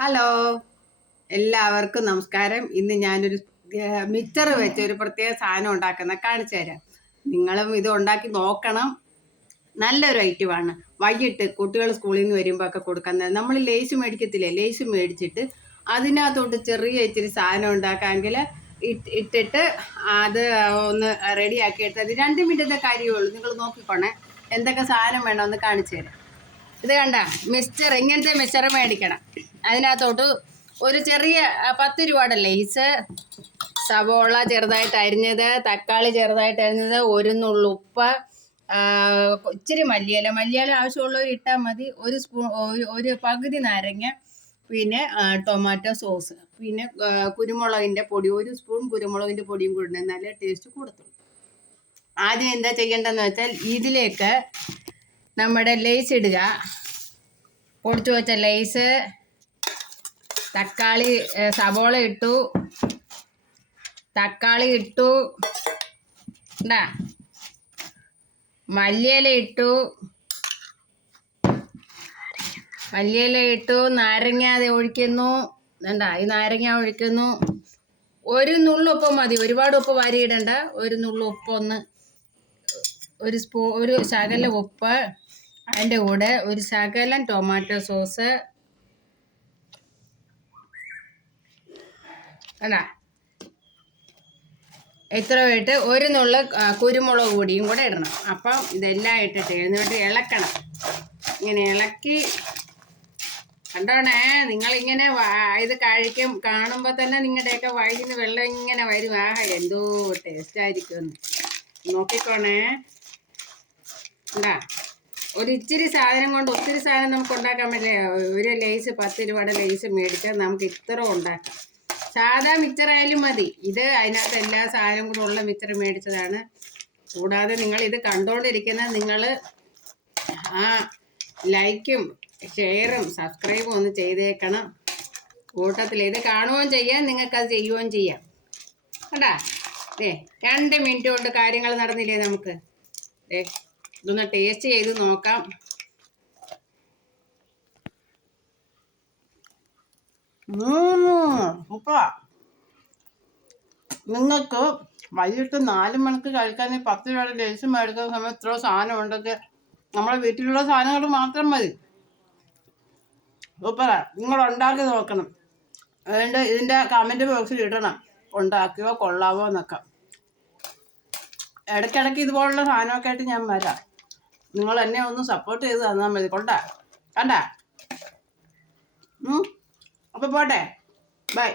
Hello, എല്ലാവർക്കും നമസ്കാരം. ഇന്ന് ഞാനൊരു മിക്സർ വെച്ച് ഒരു പ്രത്യേക സാധനം ഉണ്ടാക്കുന്ന കാണിച്ചു തരാം. നിങ്ങളും ഇത് ഉണ്ടാക്കി നോക്കണം. നല്ലൊരു ഐറ്റമാണ്. വൈകിട്ട് കുട്ടികൾ സ്കൂളിൽ നിന്ന് വരുമ്പോൾ ഒക്കെ കൊടുക്കുന്നത്. നമ്മൾ ലേസ് മേടിക്കത്തില്ലേ, ലേസ് മേടിച്ചിട്ട് അതിനകത്തോട്ട് ചെറിയ ഇച്ചിരി സാധനം ഉണ്ടാക്കാമെങ്കിൽ ഇട്ടിട്ട് അത് ഒന്ന് റെഡിയാക്കി എടുത്തത് 2 മിനിറ്റിൻ്റെ കാര്യമേ ഉള്ളൂ. നിങ്ങൾ നോക്കിക്കോണേ എന്തൊക്കെ സാധനം വേണമെന്ന് കാണിച്ചു തരാം. ഇത് കണ്ട മിക്സ്ചർ, ഇങ്ങനത്തെ മിക്സ്ചർ മേടിക്കണം. അതിനകത്തോട്ട് ഒരു ചെറിയ 10 രൂപയുടെ ലേസ്, സവോള ചെറുതായിട്ട് അരിഞ്ഞത്, തക്കാളി ചെറുതായിട്ട് അരിഞ്ഞത്, ഒരു നുള്ളുപ്പ്, ഇച്ചിരി മല്ലിയില ആവശ്യമുള്ളവർ ഇട്ടാൽ മതി, ഒരു പകുതി നാരങ്ങ, പിന്നെ ടൊമാറ്റോ സോസ്, പിന്നെ കുരുമുളകിൻ്റെ പൊടി, 1 സ്പൂൺ കുരുമുളകിൻ്റെ പൊടിയും കൂടെ നല്ല ടേസ്റ്റ് കൊടുത്തുള്ളൂ. ആദ്യം എന്താ ചെയ്യേണ്ടതെന്ന് വെച്ചാൽ ഇതിലേക്ക് നമ്മുടെ ലേസ് ഇടുക. പൊടിച്ചു വെച്ച ലേസ്, തക്കാളി, സവോള ഇട്ടു, തക്കാളി ഇട്ടു, എന്താ മല്ലിയില ഇട്ടു, നാരങ്ങ ഒഴിക്കുന്നു. എന്താ ഈ നാരങ്ങ ഒഴിക്കുന്നു. ഒരു നുള്ളുപ്പ് മതി, ഒരുപാട് ഉപ്പ് വാരിയിടണ്ട. ഒരു നുള്ളുപ്പ്, ഒരു ശകല ഉപ്പ്, അതിൻ്റെ കൂടെ ഒരു ശകലം ടൊമാറ്റോ സോസ്, അല്ല എത്ര ഇട്ട് ഒരു നുള്ള് കുരുമുളക് പൊടിയും കൂടെ ഇടണം. അപ്പം ഇതെല്ലാം ഇട്ടിട്ട് എന്നിട്ട് ഇളക്കണം. ഇങ്ങനെ ഇളക്കി കണ്ടോണേ. നിങ്ങളിങ്ങനെ ഇത് കാണുമ്പോൾ തന്നെ നിങ്ങളുടെയൊക്കെ വായിൽ നിന്ന് വെള്ളം ഇങ്ങനെ വരും. ആഹാ, എന്തോ ടേസ്റ്റ് ആയിരിക്കുമെന്ന് നോക്കിക്കോണേ. എന്താ ഒരു ഇച്ചിരി സാധനം കൊണ്ട് ഒത്തിരി സാധനം നമുക്ക് ഉണ്ടാക്കാൻ പറ്റില്ല. ഒരു ലേസ് 10 രൂപയുടെ ലേസ് മേടിച്ചാൽ നമുക്ക് ഇത്ര ഉണ്ടാക്കാം. സാധാ മിക്സർ ആയാലും മതി. ഇത് അതിനകത്ത് എല്ലാ സാധനം കൂടെ ഉള്ള മിക്സർ മേടിച്ചതാണ്. കൂടാതെ നിങ്ങൾ ഇത് കണ്ടുകൊണ്ടിരിക്കുന്നത് നിങ്ങൾ ലൈക്കും ഷെയറും സബ്സ്ക്രൈബും ഒന്ന് ചെയ്തേക്കണം. കൂട്ടത്തിൽ ഇത് കാണുകയും ചെയ്യാം, നിങ്ങൾക്കത് ചെയ്യുകയും ചെയ്യാം. കേട്ടാ, 2 മിനിറ്റ് കൊണ്ട് കാര്യങ്ങൾ നടന്നില്ലേ നമുക്ക്. ഇതൊന്ന് ടേസ്റ്റ് ചെയ്ത് നോക്കാം. നിങ്ങൾക്ക് വൈകിട്ട് 4 മണിക്ക് കഴിക്കാൻ 10 രൂപയുടെ ലേസ് മേടിക്കുന്ന സമയത്ത് ഇത്ര സാധനം ഉണ്ടെങ്കിൽ നമ്മളെ വീട്ടിലുള്ള സാധനങ്ങൾ മാത്രം മതി. സൂപ്പറാ. നിങ്ങൾ ഉണ്ടാക്കി നോക്കണം. അതുകൊണ്ട് ഇതിൻ്റെ കമൻറ്റ് ബോക്സിൽ ഇടണം, ഉണ്ടാക്കിയോ കൊള്ളാവോ എന്നൊക്കെ. ഇടയ്ക്കിടയ്ക്ക് ഇതുപോലുള്ള സാധനമൊക്കെ ആയിട്ട് ഞാൻ വരാം. നിങ്ങൾ എന്നെ ഒന്ന് സപ്പോർട്ട് ചെയ്ത് തന്നാൽ മതി. കണ്ട അപ്പോൾ പോട്ടെ, ബൈ.